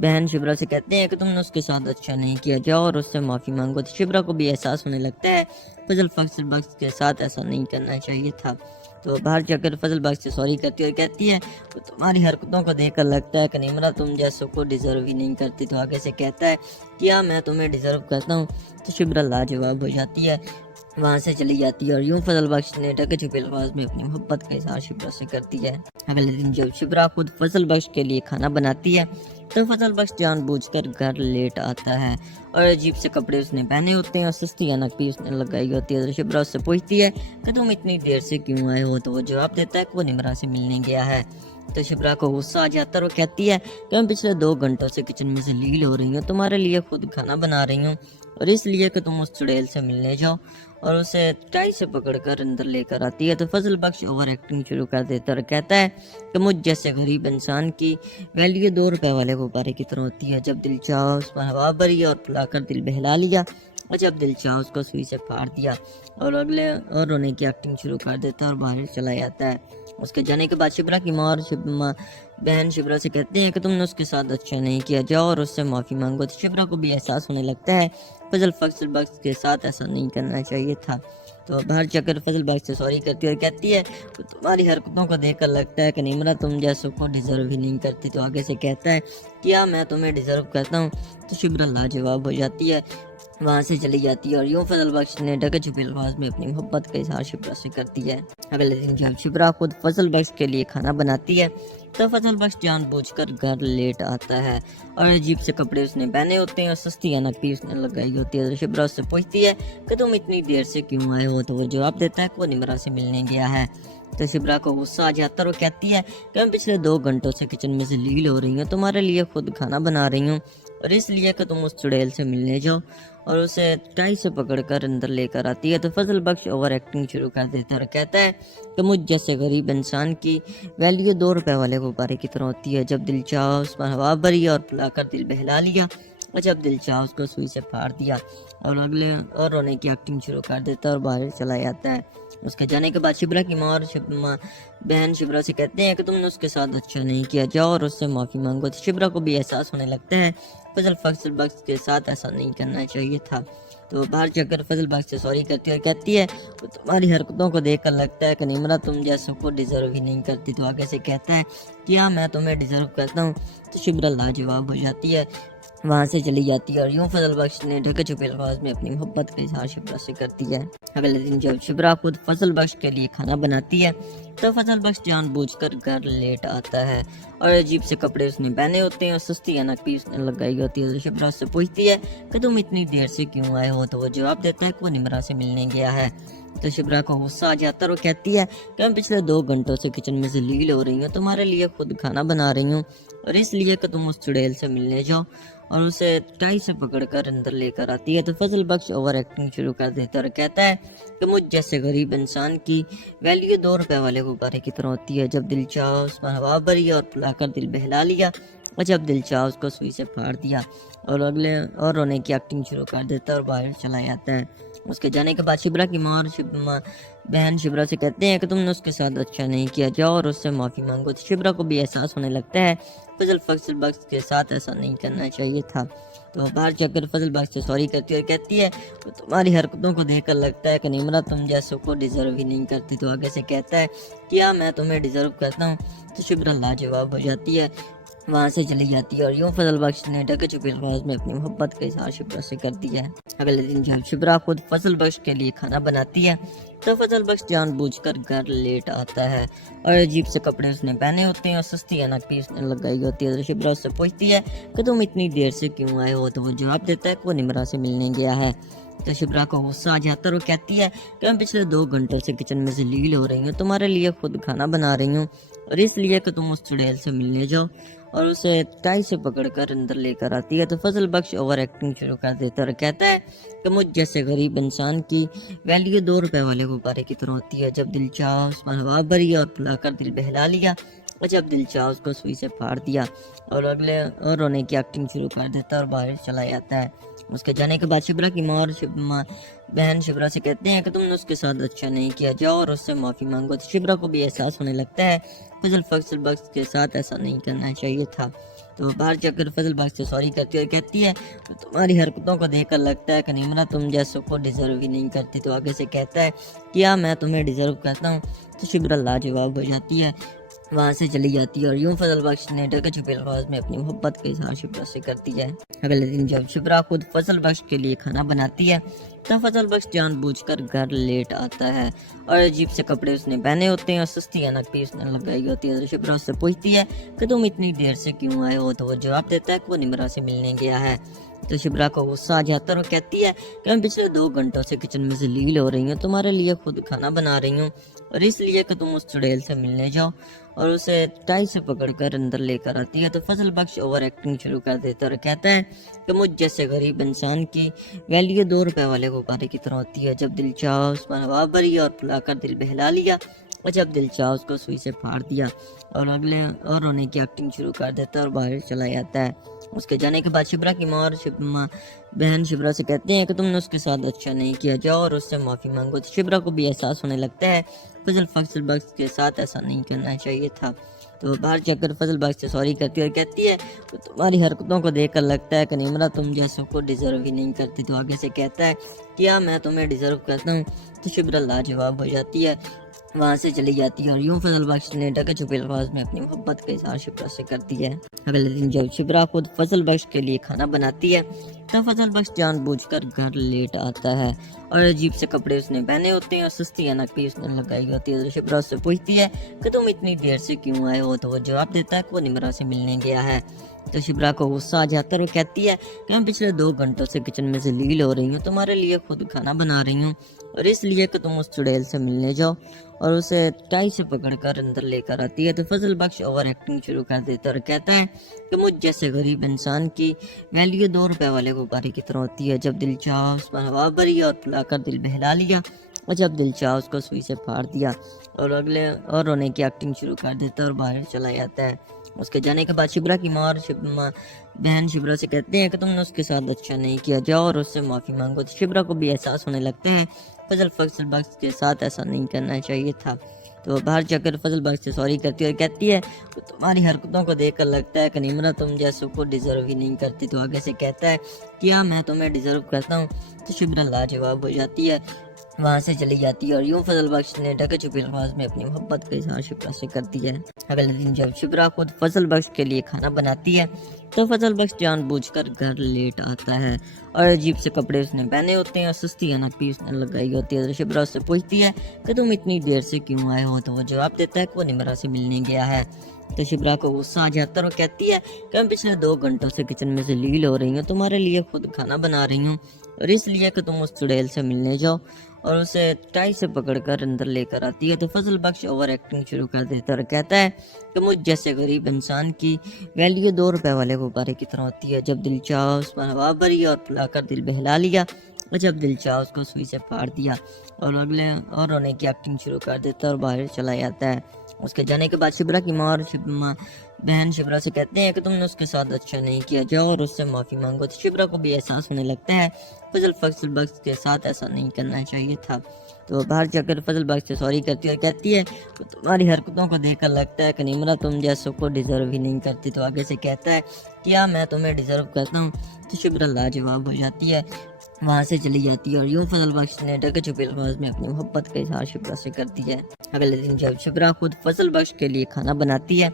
बहन शिब्रा से कहते हैं कि तुमने उसके साथ अच्छा नहीं किया, जाओ और उससे माफ़ी मांगो। तो शिब्रा को भी एहसास होने लगता है फजल बख्श के साथ ऐसा नहीं करना चाहिए था। तो बाहर जाकर फजल बख्श से सॉरी करती है और कहती है तो तुम्हारी हरकतों को देखकर लगता है कि निमरा तुम जैसों को डिज़र्व ही नहीं करती। तो आगे से कहता है क्या मैं तुम्हें डिज़र्व करता हूँ। तो शिब्रा लाजवाब हो जाती है, वहाँ से चली जाती है और यूं फजल बख्श ने ढके छुपे अल्फाज में अपनी मोहब्बत का इजहार शिब्रा से करती है। अगले दिन जब शिब्रा खुद फजल बख्श के लिए खाना बनाती है तो फजल बख्श जानबूझकर घर लेट आता है और अजीब से कपड़े उसने पहने होते हैं और सस्ती अनक भी उसने लगाई होती है। तो शिब्रा उससे पूछती है कि तुम इतनी देर से क्यों आए हो, तो वो जवाब देता है कि वो निमरा से मिलने गया है। तो शिब्रा को गुस्सा आ जाता है और कहती है कि मैं पिछले 2 घंटों से किचन में से लील हो रही हूँ, तुम्हारे लिए खुद खाना बना रही हूँ और इसलिए कि तुम उस चुड़ैल से मिलने जाओ, और उसे टाई से पकड़कर अंदर लेकर आती है। तो फजल बख्श ओवर एक्टिंग शुरू कर देता है और कहता है कि मुझ जैसे गरीब इंसान की वैल्यू 2 रुपए वाले गुब्बारे की तरह होती है। जब दिल चाहा उस पर हवा भरी और फुलाकर दिल बहला लिया, और जब दिल चाहा उसको सुई से फाड़ दिया, और अगले और रोने की एक्टिंग शुरू कर देता है और बाहर चला जाता है। उसके जाने के बाद शिब्रा की माँ और बहन शिब्रा से कहते हैं कि तुमने उसके साथ अच्छा नहीं किया, जाओ और उससे माफ़ी मांगो। तो शिब्रा को भी एहसास होने लगता है फजल बख्श के साथ ऐसा नहीं करना चाहिए था। तो बाहर जाकर फजल बख्श से सॉरी करती है और कहती है तुम्हारी हरकतों को देखकर लगता है कि निमरा तुम जैसों को डिज़र्व ही नहीं करती। तो आगे से कहता है क्या मैं तुम्हें डिज़र्व करता हूँ। तो शिब्रा लाजवाब हो जाती है, वहाँ से चली जाती है और यूं फजल बख्श ने ढके छुपे अल्फाज में अपनी मोहब्बत का इजहार शिब्रा से करती है। अगले दिन जब शिब्रा खुद फजल बख्श के लिए खाना बनाती है तो फजल बख्श जानबूझकर घर लेट आता है और अजीब से कपड़े उसने पहने होते हैं और सस्ती अनक भी उसने लगाई होती है। तो शिब्रा उससे पूछती है कि तुम इतनी देर से क्यों आए हो, तो वो जवाब देता है कि वो निमरा से मिलने गया है। तो शिब्रा को गुस्सा आ जाता है और कहती है कि मैं पिछले 2 घंटों से किचन में से लील हो रही हूँ, तुम्हारे लिए खुद खाना बना रही हूँ और इसलिए कि तुम उस चुड़ैल से मिलने जाओ, और उसे टाई से पकड़कर अंदर लेकर आती है। तो फजल बख्श ओवर एक्टिंग शुरू कर देता है और कहता है कि मुझ जैसे गरीब इंसान की वैल्यू 2 रुपए वाले गुब्बारे की तरह होती है। जब दिल चाहा उस पर हवा भरी और फुलाकर दिल बहला लिया, और जब दिल चाहा उसको सुई से फाड़ दिया, और अगले और रोने की एक्टिंग शुरू कर देता है और बाहर चला जाता है। उसके जाने के बाद शिब्रा की माँ और बहन शिब्रा से कहते हैं कि तुमने उसके साथ अच्छा नहीं किया, जाओ और उससे माफ़ी मांगो। तो शिब्रा को भी एहसास होने लगता है फजल बख्श के साथ ऐसा नहीं करना चाहिए था। तो बाहर जाकर फजल बख्श से सॉरी करती है और कहती है तुम्हारी हरकतों को देखकर लगता है कि निमरा तुम जैसों को डिज़र्व ही नहीं करती। तो आगे से कहता है क्या मैं तुम्हें डिज़र्व करता हूँ। तो शिब्रा लाजवाब हो जाती है, वहाँ से चली जाती है और यूं फजल बख्श ने ढके छुपे अल्फाज में अपनी मोहब्बत का इजहार शिब्रा से करती है। अगले दिन जब शिब्रा खुद फजल बख्श के लिए खाना बनाती है तो फजल बख्श जानबूझकर घर लेट आता है और अजीब से कपड़े उसने पहने होते हैं और सस्ती अनक भी उसने लगाई होती है। तो शिब्रा उससे पूछती है कि तुम इतनी देर से क्यों आए हो, तो वो जवाब देता है कि वो निमरा से मिलने गया है। तो शिब्रा को गुस्सा आ जाता है और कहती है कि मैं पिछले 2 घंटों से किचन में से लील हो रही हूँ, तुम्हारे लिए खुद खाना बना रही हूँ और इसलिए कि तुम उस चुड़ैल से मिलने जाओ, और उसे टाई से पकड़कर अंदर लेकर आती है। तो फजल बख्श ओवर एक्टिंग शुरू कर देता है और कहता है कि मुझ जैसे गरीब इंसान की वैल्यू 2 रुपए वाले गुब्बारे की तरह होती है। जब दिल चाहा उस पर हवा भरी और फुलाकर दिल बहला लिया, और जब दिल चाहा उसको सुई से फाड़ दिया, और अगले और रोने की एक्टिंग शुरू कर देता है और बाहर चला जाता है। उसके जाने के बाद शिब्रा की माँ और बहन शिब्रा से कहते हैं कि तुमने उसके साथ अच्छा नहीं किया, जाओ और उससे माफ़ी मांगो। तो शिब्रा को भी एहसास होने लगता है फजल बख्श के साथ ऐसा नहीं करना चाहिए था। तो बाहर जाकर फजल बख्श से सॉरी करती है और कहती है तुम्हारी हरकतों को देखकर लगता है कि निमरा तुम जैसों को डिज़र्व ही नहीं करती। तो आगे से कहता है क्या मैं तुम्हें डिज़र्व करता हूँ। तो शिब्रा लाजवाब हो जाती है, वहाँ से चली जाती है और यूं फजल बख्श ने ढके छुपे अल्फाज में अपनी मोहब्बत का इजहार शिब्रा से कर दिया है। अगले दिन जब शिब्रा खुद फजल बख्श के लिए खाना बनाती है तो फजल बख्श जानबूझकर घर लेट आता है और अजीब से कपड़े उसने पहने होते हैं और सस्ती अनक भी उसने लगाई होती है। तो शिब्रा उससे पूछती है कि तुम इतनी देर से क्यों आए हो, तो वो जवाब देता है कि वो निमरा से मिलने गया है। तो शिब्रा को गुस्सा आ जाता है और कहती है कि मैं पिछले 2 घंटों से किचन में से लील हो रही हूँ, तुम्हारे लिए खुद खाना बना रही हूँ और इसलिए कि तुम उस चुड़ैल से मिलने जाओ, और उसे टाई से पकड़कर अंदर लेकर आती है। तो फजल बख्श ओवर एक्टिंग शुरू कर देता है और कहता है कि मुझ जैसे गरीब इंसान की वैल्यू 2 रुपए वाले गुब्बारे की तरह होती है। जब दिल चाहा उस पर हवा भरी और फुलाकर दिल बहला लिया, और जब दिल चाहा उसको सुई से फाड़ दिया, और अगले और रोने की एक्टिंग शुरू कर देता है और बाहर चला जाता है। उसके जाने के बाद शिब्रा की माँ और बहन शिब्रा से कहते हैं कि तुमने उसके साथ अच्छा नहीं किया, जाओ और उससे माफ़ी मांगो। तो शिब्रा को भी एहसास होने लगता है फजल बख्श के साथ ऐसा नहीं करना चाहिए था। तो बाहर जाकर फजल बख्श से सॉरी करती है और कहती है तुम्हारी हरकतों को देखकर लगता है कि निमरा तुम जैसों को डिज़र्व ही नहीं करती। तो आगे से कहता है क्या मैं तुम्हें डिज़र्व करता हूँ। तो शिब्रा लाजवाब हो जाती है, वहाँ से चली जाती है और यूं फजल बख्श ने ढके छुपे अल्फाज में अपनी मोहब्बत का इजहार शिप्रा से करती है। अगले दिन जब शिप्रा खुद फजल बख्श के लिए खाना बनाती है तब फजल बख्श जानबूझकर घर लेट आता है और अजीब से कपड़े उसने पहने होते हैं और सस्ती अनक भी उसने लगाई होती है। तो शिप्रा उससे पूछती है कि तुम इतनी देर से क्यों आए हो, तो वो जवाब देता है कि वो निमरा से मिलने गया है। तो शिप्रा को गुस्सा आ जाता है और कहती है कि मैं पिछले 2 घंटों से किचन में जलील हो रही हूँ, तुम्हारे लिए खुद खाना बना रही हूँ और इसलिए कि तुम उस चुड़ैल से मिलने जाओ, और उसे टाई से पकड़कर अंदर लेकर आती है। तो फजल बख्श ओवर एक्टिंग शुरू कर देता है और कहता है कि मुझ जैसे गरीब इंसान की वैल्यू 2 रुपए वाले गुब्बारे की तरह होती है, जब दिल चाह उस पर हवा भरी और फुलाकर दिल बहला लिया और जब दिल चाह उसको सुई से फाड़ दिया और रोने की एक्टिंग शुरू कर देता है और बाहर चला जाता है। उसके जाने के बाद शिप्रा की माँ और बहन शिप्रा से कहते हैं कि तुमने उसके साथ अच्छा नहीं किया, जाओ और उससे माफ़ी मांगो। तो शिप्रा को भी एहसास होने लगता है फजल बख्श के साथ ऐसा नहीं करना चाहिए था। तो बाहर जाकर फजल बख्श से सॉरी करती है और कहती है तो तुम्हारी हरकतों को देखकर लगता है कि निमरा तुम जैसों को डिज़र्व ही नहीं करती। तो आगे से कहता है क्या मैं तुम्हें डिज़र्व करता हूँ। तो शिप्रा लाजवाब हो जाती है, वहाँ से चली जाती है और यूं फजल बख्श ने ढके छुपे अल्फाज में अपनी मोहब्बत का इजहार शिप्रा से करती है। अगले दिन जब शिप्रा खुद फजल बख्श के लिए खाना बनाती है तब फजल बख्श जानबूझकर घर लेट आता है और अजीब से कपड़े उसने पहने होते हैं और सस्ती अनक भी उसने लगाई होती है। तो शिप्रा उससे पूछती है कि तुम इतनी देर से क्यों आए हो, तो वो जवाब देता है कि वो निमरा से मिलने गया है। तो शिप्रा को गुस्सा आ जाता है और कहती है कि मैं पिछले 2 घंटों से किचन में जलील हो रही हूँ, तुम्हारे लिए खुद खाना बना रही हूँ और इसलिए कि तुम उस चुड़ैल से मिलने जाओ, और उसे टाई से पकड़कर अंदर लेकर आती है। तो फजल बख्श ओवर एक्टिंग शुरू कर देता है और कहता है कि मुझ जैसे गरीब इंसान की वैल्यू 2 रुपए वाले गुब्बारे की तरह होती है, जब दिल चाह उस पर हवा भरी और फुलाकर दिल बहला लिया और जब दिल चाह उसको सुई से फाड़ दिया और रोने की एक्टिंग शुरू कर देता है और बाहर चला जाता है। उसके जाने के बाद शिप्रा की माँ और बहन शिप्रा से कहते हैं कि तुमने उसके साथ अच्छा नहीं किया, जाओ और उससे माफ़ी मांगो। तो शिप्रा को भी एहसास होने लगता है फजल बख्श के साथ ऐसा नहीं करना चाहिए था। तो बाहर जाकर फजल बख्श से सॉरी करती है और कहती है तो तुम्हारी हरकतों को देखकर लगता है कि निमरा तुम जैसों को डिज़र्व ही नहीं करती। तो आगे से कहता है क्या मैं तुम्हें डिज़र्व करता हूँ। तो शिप्रा लाजवाब हो जाती है, वहाँ से चली जाती है और यूं फजल बख्श ने ढके छुपे अल्फाज में अपनी मोहब्बत का इजहार शिप्रा से करती है। अगले दिन जब शिप्रा खुद फजल बख्श के लिए खाना बनाती है तो फजल बख्श जानबूझकर घर लेट आता है और अजीब से कपड़े उसने पहने होते हैं और सस्ती अनक भी उसने लगाई होती है। तो शिप्रा उससे पूछती है कि तुम इतनी देर से क्यों आए हो, तो वो जवाब देता है कि वो निमरा से मिलने गया है। तो शिप्रा को गुस्सा आ जाता है और कहती है कि मैं पिछले 2 घंटों से किचन में जलील हो रही हूँ, तुम्हारे लिए खुद खाना बना रही हूँ और इसलिए कि तुम उस चुड़ैल से मिलने जाओ, और उसे टाई से पकड़कर अंदर लेकर आती है। तो फजल बख्श ओवर एक्टिंग शुरू कर देता है और कहता है कि मुझ जैसे गरीब इंसान की वैल्यू 2 रुपए वाले गुब्बारे की तरह होती है, जब दिल चाह उस पर हवा भरी और फुलाकर दिल बहला लिया और जब दिल चाह उसको सुई से फाड़ दिया और रोने की एक्टिंग शुरू कर देता है और बाहर चला जाता है। उसके जाने के बाद शिप्रा की माँ और बहन शिप्रा से कहते हैं कि तुमने उसके साथ अच्छा नहीं किया, जाओ और उससे माफ़ी मांगो। तो शिप्रा को भी एहसास होने लगता है फजल बख्श के साथ ऐसा नहीं करना चाहिए था। तो बाहर जाकर फजल बख्श से सॉरी करती है और कहती है तो तुम्हारी हरकतों को देखकर लगता है कि निमरा तुम जैसों को डिज़र्व ही नहीं करती। तो आगे से कहता है क्या मैं तुम्हें डिज़र्व करता हूँ। तो शिप्रा लाजवाब हो जाती है, वहाँ से चली जाती है और यूं फजल बख्श ने ढके छुपे अल्फाज में अपनी मोहब्बत का इजहार शिप्रा से करती है। अगले दिन जब शिप्रा खुद फजल बख्श के लिए खाना बनाती है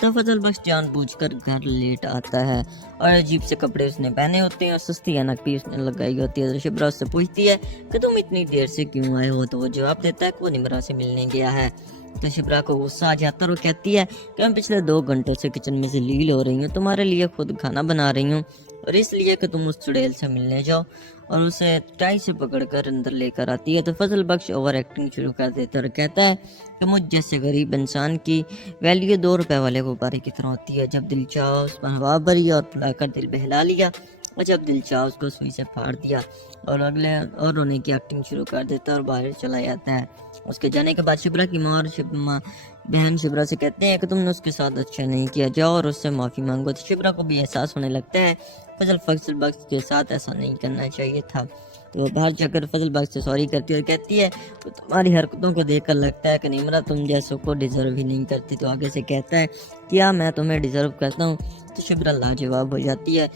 तो फजल बख्श जानबूझकर घर लेट आता है और अजीब से कपड़े उसने पहने होते हैं और सस्ती अनक भी उसने लगाई होती है। तो शिप्रा उससे पूछती है कि तुम इतनी देर से क्यों आए हो, तो वो जवाब देता है कि वो निमरा से मिलने गया है। तो शिप्रा को गुस्सा आ जाता है और कहती है कि मैं पिछले 2 घंटों से किचन में जलील हो रही हूँ, तुम्हारे लिए खुद खाना बना रही हूँ और इसलिए कि तुम उस चुड़ैल से मिलने जाओ, और उसे टाई से पकड़कर अंदर लेकर आती है। तो फजल बख्श ओवर एक्टिंग शुरू कर देता है और कहता है कि मुझ जैसे गरीब इंसान की वैल्यू 2 रुपए वाले गुब्बारे की तरह होती है, जब दिल चाह उस पर हवा भरी और फुलाकर दिल बहला लिया और जब दिल चाह उसको सुई से फाड़ दिया और रोने की एक्टिंग शुरू कर देता है और बाहर चला जाता है। उसके जाने के बाद शिप्रा की माँ और बहन शिप्रा से कहते हैं कि तुमने उसके साथ अच्छा नहीं किया, जाओ और उससे माफ़ी मांगो। तो शिप्रा को भी एहसास होने लगता है फजल बख्श के साथ ऐसा नहीं करना चाहिए था। तो बाहर जाकर फजल बख्श से सॉरी करती है और कहती है तो तुम्हारी हरकतों को देखकर लगता है कि निमरा तुम जैसों को डिज़र्व ही नहीं करती। तो आगे से कहता है क्या मैं तुम्हें डिज़र्व करता हूँ। तो शिप्रा लाजवाब हो जाती है,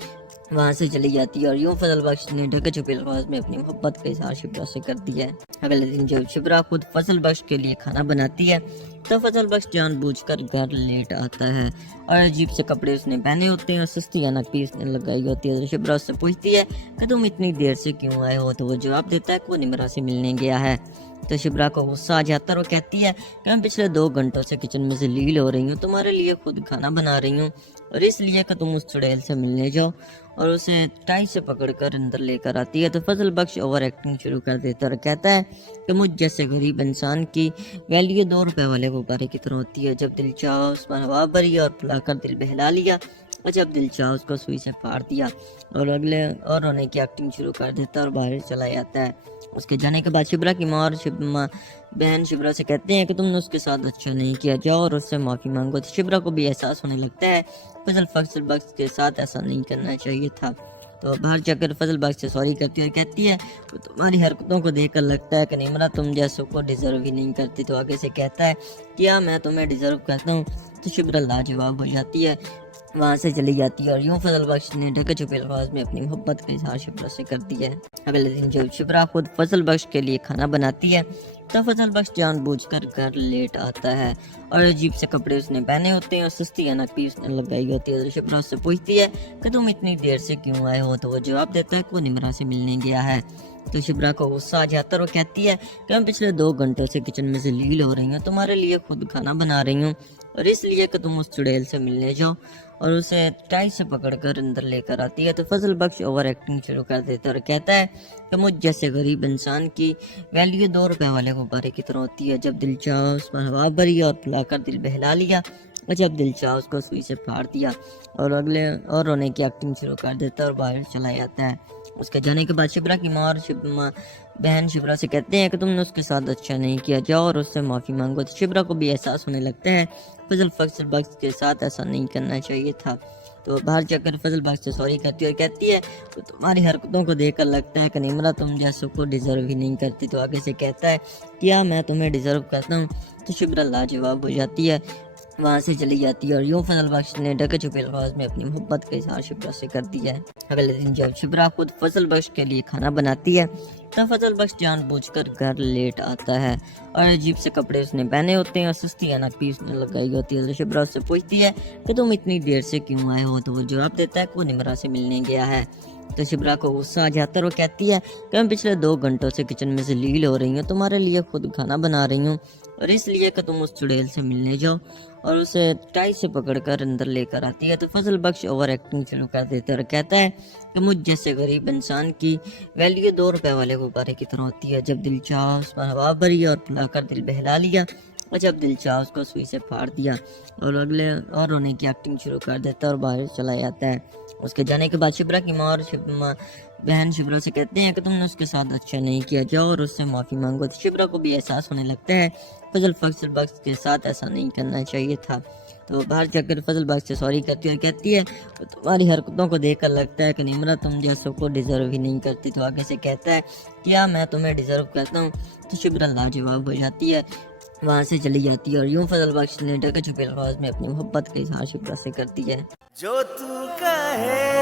वहाँ से चली जाती है और यूं फजल बख्श ने ढके छुपे अल्फाज में अपनी मोहब्बत का इजहार शिप्रा से करती है। अगले दिन जब शिप्रा खुद फजल बख्श के लिए खाना बनाती है تو فضل بخش جان بوجھ کر گھر لیٹ آتا ہے اور عجیب سے کپڑے اس نے پہنے ہوتے ہیں اور سستی انک بھی اس نے لگائی ہوتی ہے۔ تو شبرا اس سے پوچھتی ہے کہ تم اتنی دیر سے کیوں آئے ہو؟ تو وہ جواب دیتا ہے کہ وہ نمرا سے ملنے گیا ہے۔ تو شبرا کو غصہ آ جاتا ہے اور وہ کہتی ہے کہ میں پچھلے 2 گھنٹوں سے کچن میں ذلیل ہو رہی ہوں، تمہارے لیے خود کھانا بنا رہی ہوں، اور اس لیے کہ تم اس چڑیل سے ملنے جاؤ، اور اسے ٹائی سے پکڑ کر اندر لے کر آتی ہے۔ تو فضل بخش اوور ایکٹنگ شروع کر دیتا ہے اور کہتا ہے کہ مجھ جیسے غریب انسان کی ویلیو 2 روپے والے غبارے کی طرح ہوتی ہے، جب دل چاہا اس پر ہوا بھری اور پلا کر دل بہلا لیا، اور جب دل چاہا اس کو سوئی سے پھاڑ دیا، اور رونے کی ایکٹنگ شروع کر دیتا ہے اور باہر چلا جاتا ہے۔ اس کے جانے کے بعد شبرا کی ماں اور بہن شبرا سے کہتے ہیں کہ تم نے اس کے ساتھ اچھا نہیں کیا، جاؤ اور اس سے معافی مانگو۔ تو شبرا کو بھی احساس ہونے لگتا ہے فضل بخش کے ساتھ ایسا نہیں کرنا چاہیے تھا۔ تو باہر جا کر فضل بخش سے سوری کرتی ہے اور کہتی ہے کہ تمہاری حرکتوں کو دیکھ کر لگتا ہے کہ نمرا تم جیسوں کو ڈیزرو ہی نہیں کرتی۔ تو آگے سے کہتا ہے کیا میں تمہیں ڈیزرو کرتا ہوں؟ تو شبرا لاجواب ہو جاتی ہے، وہاں سے چلی جاتی ہے، اور یوں فضل بخش نے ڈھکے چھپے الفاظ میں اپنی محبت کا اظہار شبرا سے کر دیا ہے۔ اگلے دن جب شبرا خود فضل بخش کے لیے کھانا بناتی ہے تو فضل بخش جان بوجھ کر گھر لیٹ آتا ہے اور عجیب سے کپڑے اس نے پہنے ہوتے ہیں اور سستی انک بھی اس نے لگائی ہوتی ہے۔ تو شبرا اس سے پوچھتی ہے کہ تم اتنی دیر سے کیوں آئے ہو؟ تو وہ جواب دیتا ہے کہ وہ نمرا سے ملنے گیا ہے۔ تو شبرا کو غصہ آ جاتا ہے اور وہ کہتی ہے کہ میں پچھلے 2 گھنٹوں سے کچن میں ذلیل ہو رہی ہوں، تمہارے لیے خود کھانا بنا رہی ہوں، اور اس لیے کہ تم اس چڑیل سے ملنے جاؤ، اور اسے ٹائی سے پکڑ کر اندر لے کر آتی ہے۔ تو فضل بخش اوور ایکٹنگ شروع کر دیتا ہے اور کہتا ہے کہ مجھ جیسے غریب انسان کی ویلیو 2 روپے والے غبارے کی طرح ہوتی ہے، جب دل چاہا اس پر ہوا بھری اور پلا کر دل بہلا لیا، اور جب دل چاہا اس کو سوئی سے پھاڑ دیا، اور رونے کی ایکٹنگ شروع کر دیتا ہے اور باہر چلا جاتا ہے۔ اس کے جانے کے بعد شبرا کی ماں اور بہن شبرا سے کہتے ہیں کہ تم نے اس کے ساتھ اچھا نہیں کیا، جاؤ اور اس سے معافی مانگو۔ تو شبرا کو بھی احساس ہونے لگتا ہے فضل بخش کے ساتھ ایسا نہیں کرنا چاہیے تھا۔ تو باہر جا کر فضل بخش سے سوری کرتی ہے اور کہتی ہے کہ تمہاری حرکتوں کو دیکھ کر لگتا ہے کہ نمرا تم جیسوں کو ڈیزرو ہی نہیں کرتی۔ تو آگے سے کہتا ہے کیا میں تمہیں ڈیزرو کرتا ہوں؟ تو شبرا لاجواب ہو جاتی ہے، وہاں سے چلی جاتی ہے، اور یوں فضل بخش نے ڈھکے چھپے الفاظ میں اپنی محبت کا اظہار شبرا سے کر دیا ہے۔ اگلے دن جب شبرا خود فضل بخش کے لیے کھانا بناتی ہے تو فضل بخش جان بوجھ کر گھر لیٹ آتا ہے اور عجیب سے کپڑے اس نے پہنے ہوتے ہیں اور سستی انک بھی اس نے لگائی ہوتی ہے۔ تو شبرا اس سے پوچھتی ہے کہ تم اتنی دیر سے کیوں آئے ہو؟ تو وہ جواب دیتا ہے کہ وہ نمرا سے ملنے گیا ہے۔ تو شبرا کو غصہ آ جاتا ہے اور وہ کہتی ہے کہ میں پچھلے 2 گھنٹوں سے کچن میں ذلیل ہو رہی ہوں، تمہارے لیے خود کھانا بنا رہی ہوں، اور اس لیے کہ تم اس چڑیل سے ملنے جاؤ، اور اسے ٹائی سے پکڑ کر اندر لے کر آتی ہے۔ تو فضل بخش اوور ایکٹنگ شروع کر دیتا ہے اور کہتا ہے کہ مجھ جیسے غریب انسان کی ویلیو 2 روپے والے غبارے کی طرح ہوتی ہے، جب دل چاہا اس پر ہوا بھری اور پلا کر دل بہلا لیا، اور جب دل چاہا اس کو سوئی سے پھاڑ دیا، اور رونے کی ایکٹنگ شروع کر دیتا ہے اور باہر چلا جاتا ہے۔ اس کے جانے کے بعد شبرا کی ماں اور بہن شبرا سے کہتے ہیں کہ تم نے اس کے ساتھ اچھا نہیں کیا، جاؤ اور اس سے معافی مانگو۔ تو شبرا کو بھی احساس ہونے لگتا ہے فضل بخش کے ساتھ ایسا نہیں کرنا چاہیے تھا۔ تو باہر جا کر فضل بخش سے سوری کرتی ہے اور کہتی ہے تمہاری حرکتوں کو دیکھ کر لگتا ہے کہ نمرا تم جیسوں کو ڈیزرو ہی نہیں کرتی۔ تو آگے سے کہتا ہے کیا میں تمہیں ڈیزرو کرتا ہوں؟ تو شبرا لاجواب ہو جاتی ہے، وہاں سے چلی جاتی ہے، اور یوں فضل بخش نے ڈھکے چھپے الفاظ میں اپنی محبت کا اظہار شبرا سے کر دیا ہے۔ جو تو کہے